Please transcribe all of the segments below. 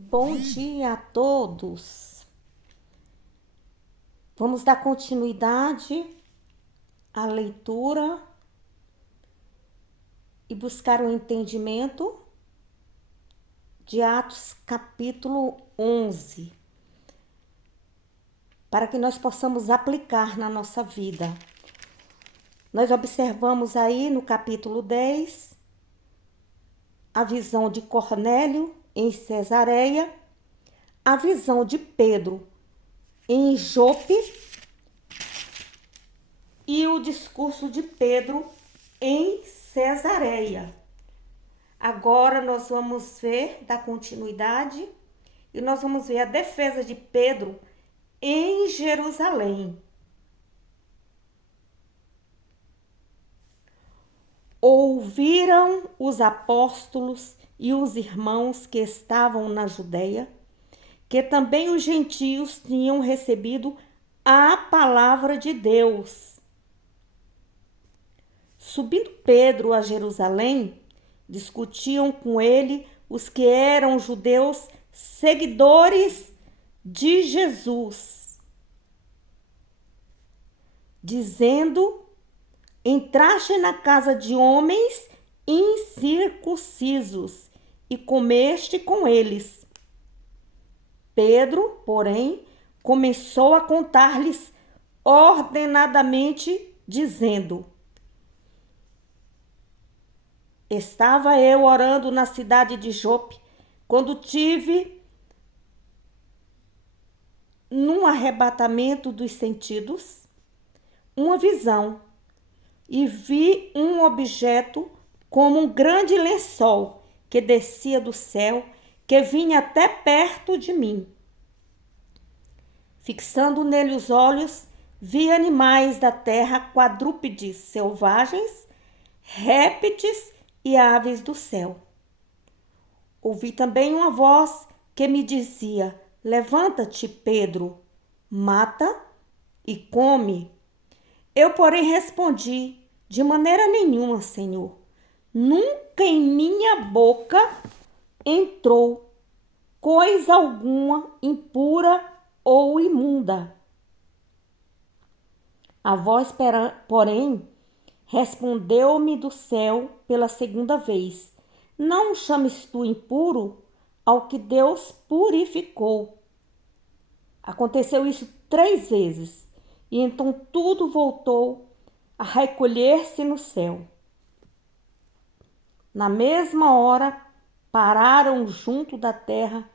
Bom dia a todos. Vamos dar continuidade à leitura e buscar o entendimento de Atos capítulo 11, para que nós possamos aplicar na nossa vida. Nós observamos aí no capítulo 10 a visão de Cornélio em Cesareia, a visão de Pedro em Jope e o discurso de Pedro em Cesareia. Agora nós vamos ver, dar continuidade, e nós vamos ver a defesa de Pedro em Jerusalém. Ouviram os apóstolos e os irmãos que estavam na Judeia, que também os gentios tinham recebido a palavra de Deus. Subindo Pedro a Jerusalém, discutiam com ele os que eram judeus seguidores de Jesus, dizendo: entraste na casa de homens incircuncisos e comeste com eles. Pedro, porém, começou a contar-lhes ordenadamente, dizendo: estava eu orando na cidade de Jope, quando tive, num arrebatamento dos sentidos, uma visão, e vi um objeto como um grande lençol que descia do céu, que vinha até perto de mim. Fixando nele os olhos, vi animais da terra, quadrúpedes selvagens, répteis e aves do céu. Ouvi também uma voz que me dizia: levanta-te, Pedro, mata e come. Eu, porém, respondi: de maneira nenhuma, Senhor. Nunca em minha boca entrou coisa alguma impura ou imunda. A voz, porém, respondeu-me do céu pela segunda vez: não chames tu impuro ao que Deus purificou. Aconteceu isso 3 vezes, e então tudo voltou a recolher-se no céu. Na mesma hora, pararam junto da terra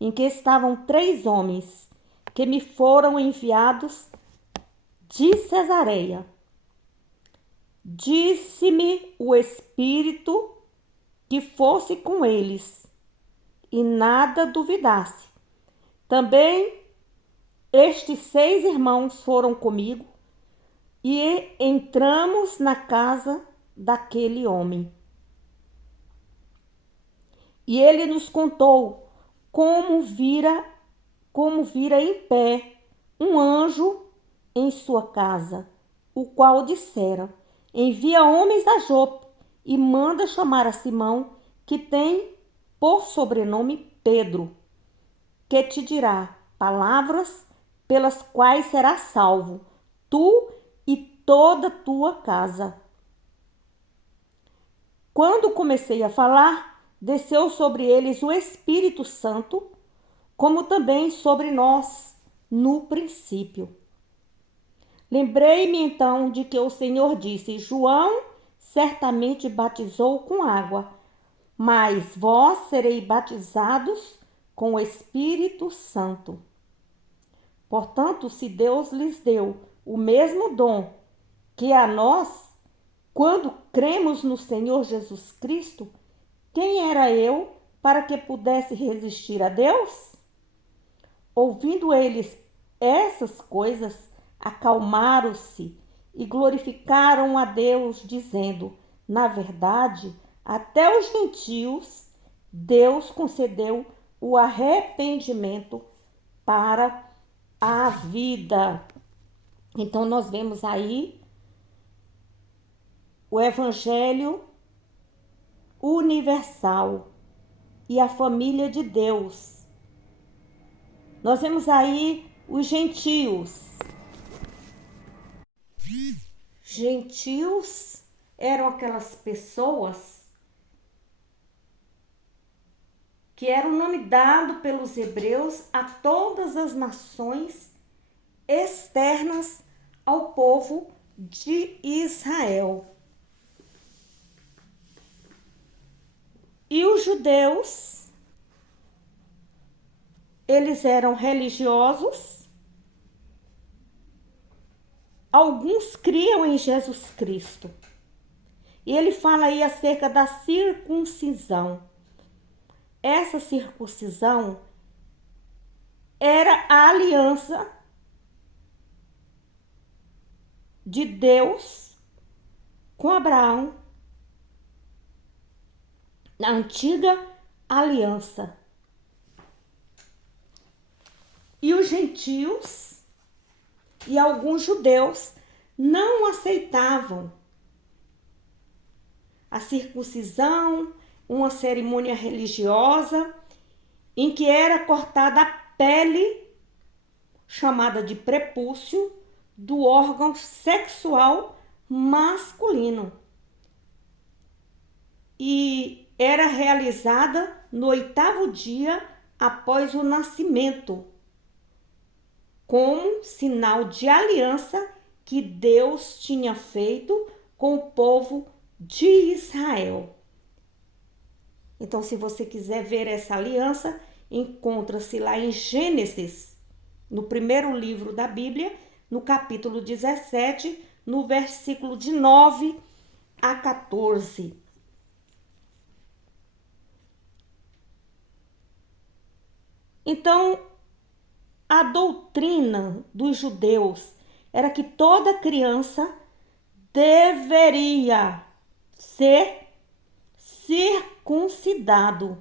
em que estavam 3 homens, que me foram enviados de Cesareia. Disse-me o Espírito que fosse com eles, e nada duvidasse. Também estes 6 irmãos foram comigo, e entramos na casa daquele homem. E ele nos contou como vira em pé um anjo em sua casa, o qual dissera: envia homens a Jope e manda chamar a Simão, que tem por sobrenome Pedro, que te dirá palavras pelas quais serás salvo, tu e toda a tua casa. Quando comecei a falar, desceu sobre eles o Espírito Santo, como também sobre nós no princípio. Lembrei-me então de que o Senhor disse: João certamente batizou com água, mas vós sereis batizados com o Espírito Santo. Portanto, se Deus lhes deu o mesmo dom que a nós, quando cremos no Senhor Jesus Cristo, quem era eu para que pudesse resistir a Deus? Ouvindo eles essas coisas, acalmaram-se e glorificaram a Deus, dizendo: na verdade, até os gentios Deus concedeu o arrependimento para a vida. Então nós vemos aí o Evangelho universal e a família de Deus Nós vemos aí os gentios. Gentios eram aquelas pessoas que era o nome dado pelos hebreus a todas as nações externas ao povo de Israel. E os judeus, eles eram religiosos, alguns criam em Jesus Cristo. E ele fala aí acerca da circuncisão. Essa circuncisão era a aliança de Deus com Abraão, na antiga aliança. E os gentios e alguns judeus não aceitavam a circuncisão, uma cerimônia religiosa em que era cortada a pele, chamada de prepúcio, do órgão sexual masculino. E era realizada no 8º dia após o nascimento, como sinal de aliança que Deus tinha feito com o povo de Israel. Então, se você quiser ver essa aliança, encontra-se lá em Gênesis, no primeiro livro da Bíblia, no capítulo 17, no versículo de 9 a 14. Então, a doutrina dos judeus era que toda criança deveria ser circuncidado.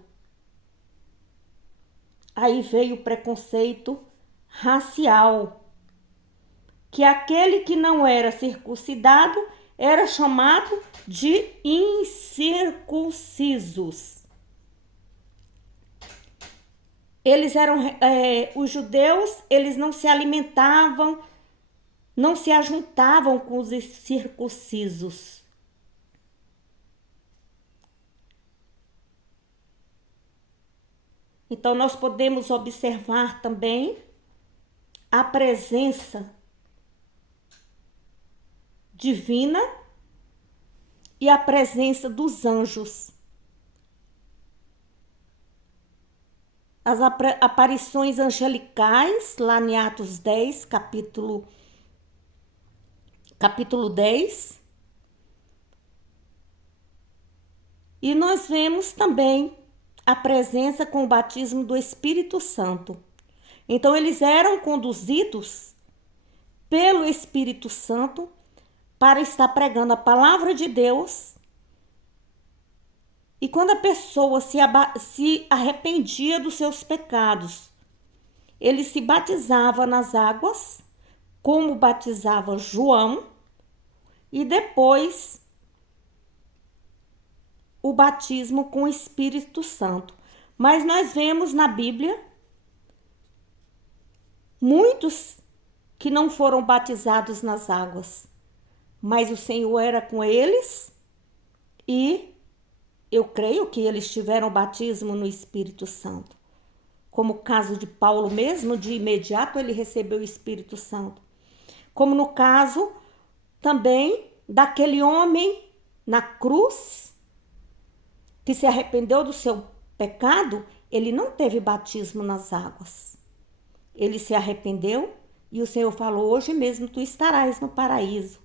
Aí veio o preconceito racial, que aquele que não era circuncidado era chamado de incircuncisos. Eles eram, os judeus, eles não se alimentavam, não se ajuntavam com os circuncisos. Então, nós podemos observar também a presença divina e a presença dos anjos. As aparições angelicais, lá em Atos 10, capítulo 10. E nós vemos também a presença com o batismo do Espírito Santo. Então, eles eram conduzidos pelo Espírito Santo para estar pregando a palavra de Deus. E quando a pessoa se arrependia dos seus pecados, ele se batizava nas águas, como batizava João, e depois o batismo com o Espírito Santo. Mas nós vemos na Bíblia muitos que não foram batizados nas águas, mas o Senhor era com eles e eu creio que eles tiveram batismo no Espírito Santo. Como o caso de Paulo mesmo, de imediato ele recebeu o Espírito Santo. Como no caso também daquele homem na cruz, que se arrependeu do seu pecado, ele não teve batismo nas águas. Ele se arrependeu e o Senhor falou: hoje mesmo tu estarás no paraíso.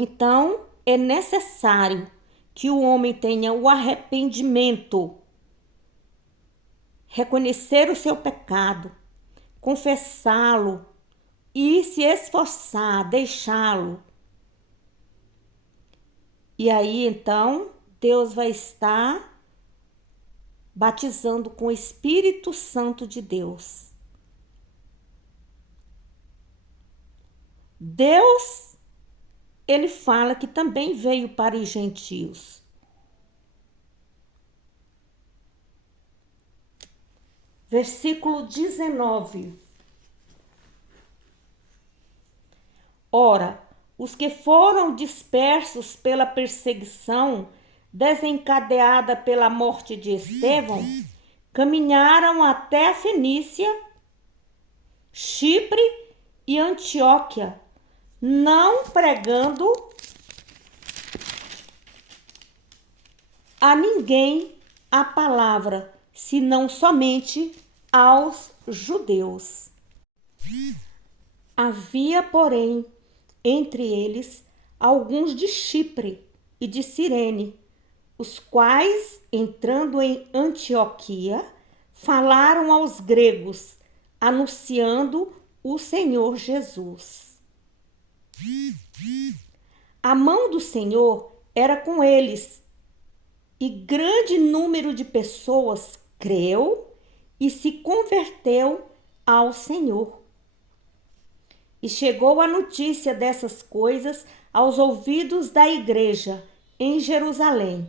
Então, é necessário que o homem tenha o arrependimento, reconhecer o seu pecado, confessá-lo e se esforçar, deixá-lo. E aí, então, Deus vai estar batizando com o Espírito Santo de Deus. Deus, ele fala que também veio para os gentios. Versículo 19. Ora, os que foram dispersos pela perseguição desencadeada pela morte de Estevão caminharam até a Fenícia, Chipre e Antioquia, não pregando a ninguém a palavra, senão somente aos judeus. Havia, porém, entre eles alguns de Chipre e de Cirene, os quais, entrando em Antioquia, falaram aos gregos, anunciando o Senhor Jesus. A mão do Senhor era com eles, e grande número de pessoas creu e se converteu ao Senhor. E chegou a notícia dessas coisas aos ouvidos da igreja em Jerusalém,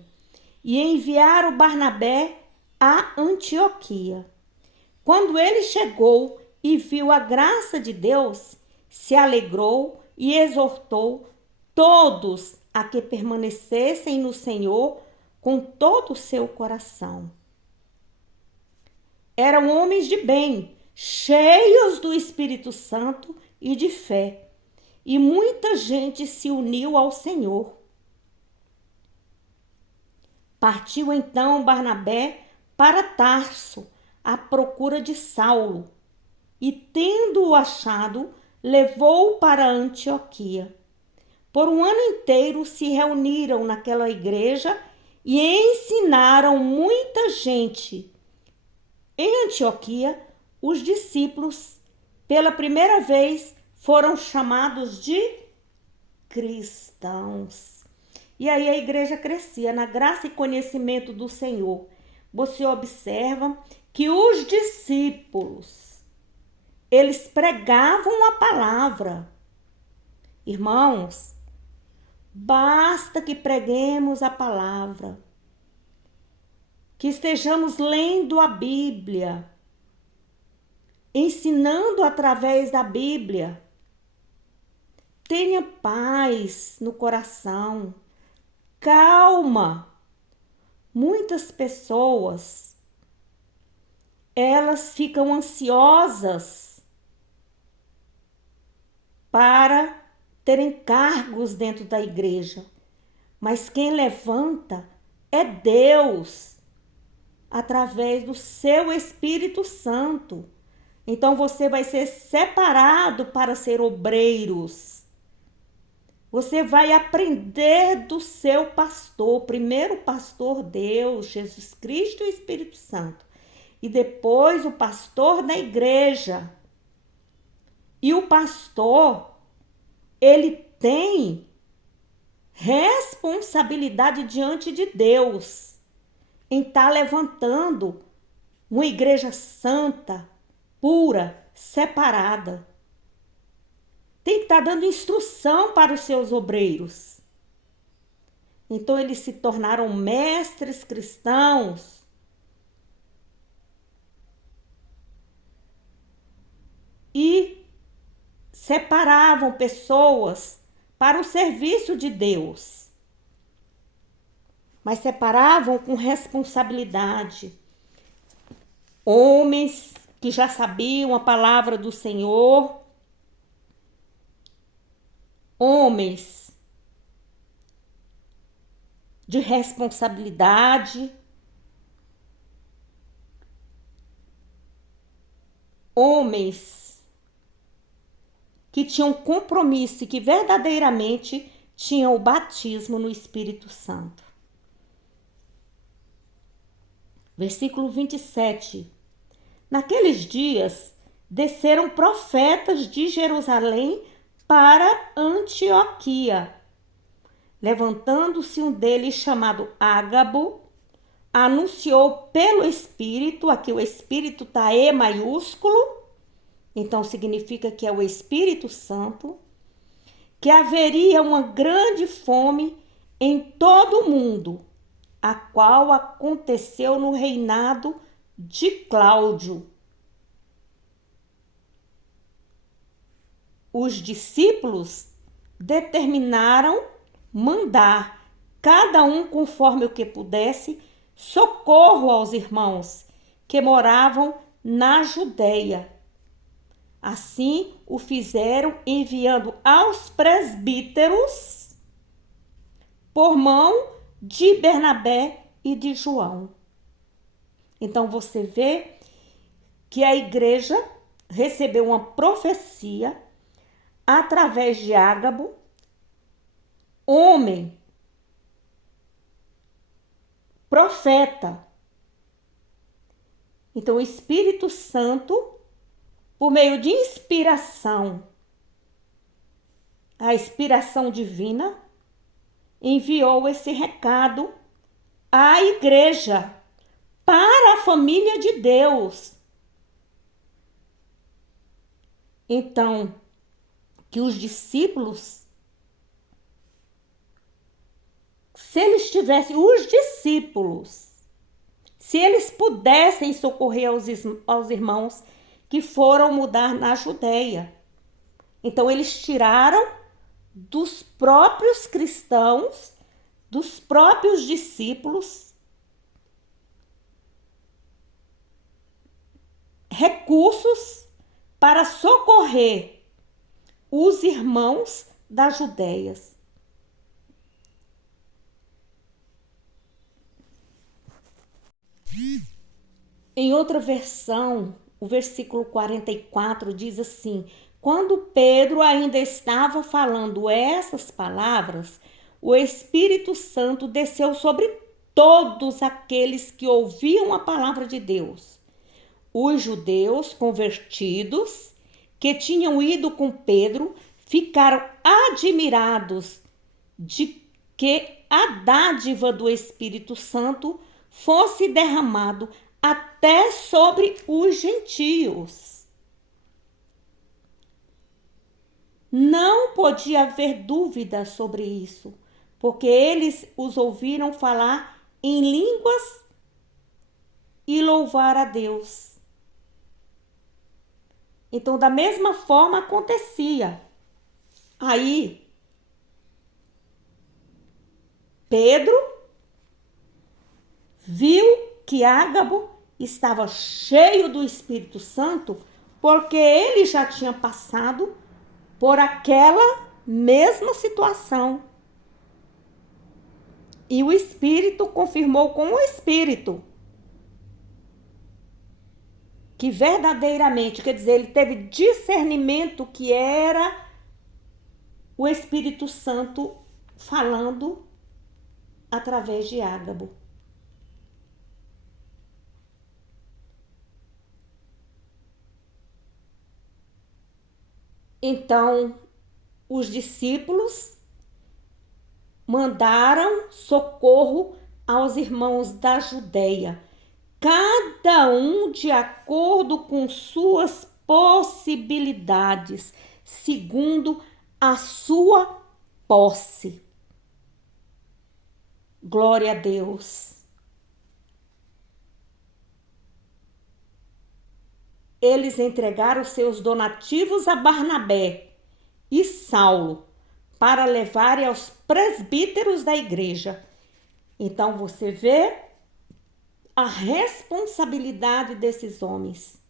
e enviaram Barnabé a Antioquia. Quando ele chegou e viu a graça de Deus, se alegrou e exortou todos a que permanecessem no Senhor com todo o seu coração. Eram homens de bem, cheios do Espírito Santo e de fé, e muita gente se uniu ao Senhor. Partiu então Barnabé para Tarso, à procura de Saulo, e tendo-o achado, levou-o para Antioquia. Por um ano inteiro se reuniram naquela igreja e ensinaram muita gente. Em Antioquia, os discípulos, pela primeira vez, foram chamados de cristãos. E aí a igreja crescia na graça e conhecimento do Senhor. Você observa que os discípulos, eles pregavam a palavra. Irmãos, basta que preguemos a palavra, que estejamos lendo a Bíblia, ensinando através da Bíblia. Tenha paz no coração, calma. Muitas pessoas, elas ficam ansiosas para terem cargos dentro da igreja, mas quem levanta é Deus, através do seu Espírito Santo. Então você vai ser separado para ser obreiros. Você vai aprender do seu pastor, primeiro o pastor Deus, Jesus Cristo e o Espírito Santo, e depois o pastor da igreja. E o pastor, ele tem responsabilidade diante de Deus em estar levantando uma igreja santa, pura, separada. Tem que estar dando instrução para os seus obreiros. Então eles se tornaram mestres cristãos. E separavam pessoas para o serviço de Deus. Mas separavam com responsabilidade. Homens que já sabiam a palavra do Senhor, homens de responsabilidade, homens que tinham compromisso e que verdadeiramente tinham o batismo no Espírito Santo. Versículo 27. Naqueles dias, desceram profetas de Jerusalém para Antioquia. Levantando-se um deles, chamado Ágabo, anunciou pelo Espírito, aqui o Espírito está E maiúsculo, então significa que é o Espírito Santo, que haveria uma grande fome em todo o mundo, a qual aconteceu no reinado de Cláudio. Os discípulos determinaram mandar, cada um conforme o que pudesse, socorro aos irmãos que moravam na Judeia. Assim o fizeram, enviando aos presbíteros por mão de Bernabé e de João. Então você vê que a igreja recebeu uma profecia através de Ágabo, homem, profeta. Então o Espírito Santo, por meio de inspiração, a inspiração divina, enviou esse recado à igreja, para a família de Deus. Então, que os discípulos, se eles pudessem socorrer aos irmãos que foram mudar na Judeia. Então, eles tiraram dos próprios cristãos, dos próprios discípulos, recursos para socorrer os irmãos das Judeias. Em outra versão, o versículo 44 diz assim: quando Pedro ainda estava falando essas palavras, o Espírito Santo desceu sobre todos aqueles que ouviam a palavra de Deus. Os judeus convertidos que tinham ido com Pedro ficaram admirados de que a dádiva do Espírito Santo fosse derramado até sobre os gentios. Não podia haver dúvida sobre isso, porque eles os ouviram falar em línguas e louvar a Deus. Então, da mesma forma acontecia. Aí, Pedro viu que Ágabo estava cheio do Espírito Santo, porque ele já tinha passado por aquela mesma situação. E o Espírito confirmou com o Espírito que verdadeiramente, quer dizer, ele teve discernimento que era o Espírito Santo falando através de Ágabo. Então, os discípulos mandaram socorro aos irmãos da Judeia, cada um de acordo com suas possibilidades, segundo a sua posse. Glória a Deus. Eles entregaram seus donativos a Barnabé e Saulo para levarem aos presbíteros da igreja. Então você vê a responsabilidade desses homens.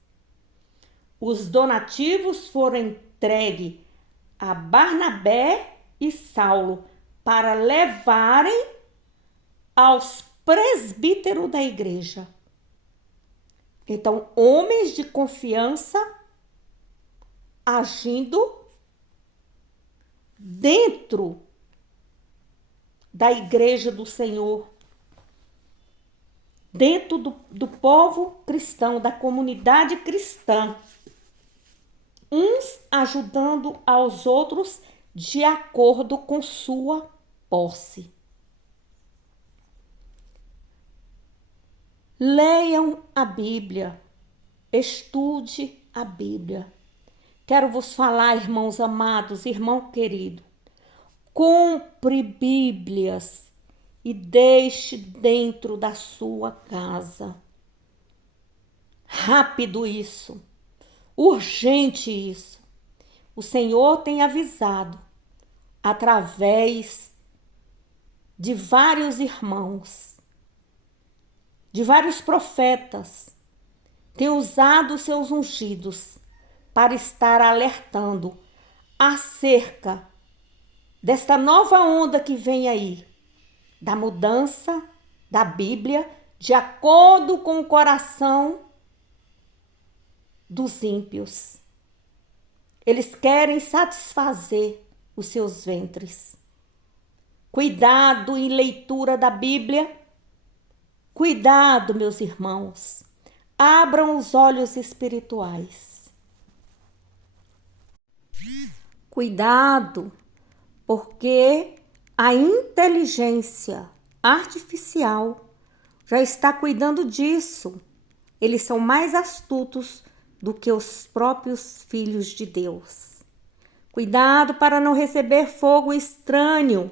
Os donativos foram entregues a Barnabé e Saulo para levarem aos presbíteros da igreja. Então, homens de confiança agindo dentro da igreja do Senhor, dentro do povo cristão, da comunidade cristã, uns ajudando aos outros de acordo com sua posse. Leiam a Bíblia, estude a Bíblia. Quero vos falar, irmãos amados, irmão querido, compre Bíblias e deixe dentro da sua casa. Rápido isso, urgente isso. O Senhor tem avisado através de vários irmãos, de vários profetas, tem usado os seus ungidos para estar alertando acerca desta nova onda que vem aí, da mudança da Bíblia de acordo com o coração dos ímpios. Eles querem satisfazer os seus ventres. Cuidado em leitura da Bíblia. Cuidado, meus irmãos. Abram os olhos espirituais. Cuidado, porque a inteligência artificial já está cuidando disso. Eles são mais astutos do que os próprios filhos de Deus. Cuidado para não receber fogo estranho.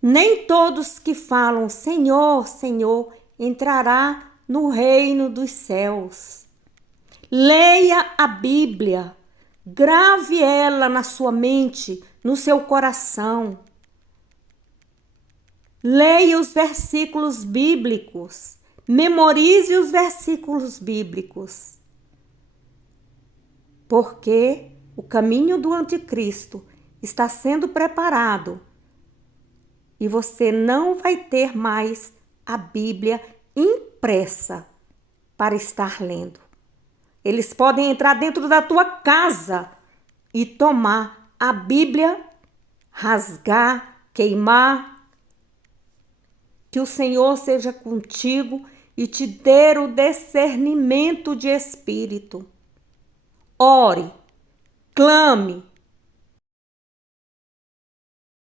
Nem todos que falam Senhor, Senhor, entrará no reino dos céus. Leia a Bíblia, grave ela na sua mente, no seu coração. Leia os versículos bíblicos, memorize os versículos bíblicos. Porque o caminho do anticristo está sendo preparado e você não vai ter mais a Bíblia impressa para estar lendo. Eles podem entrar dentro da tua casa e tomar a Bíblia, rasgar, queimar. Que o Senhor seja contigo e te dê o discernimento de espírito. Ore, clame,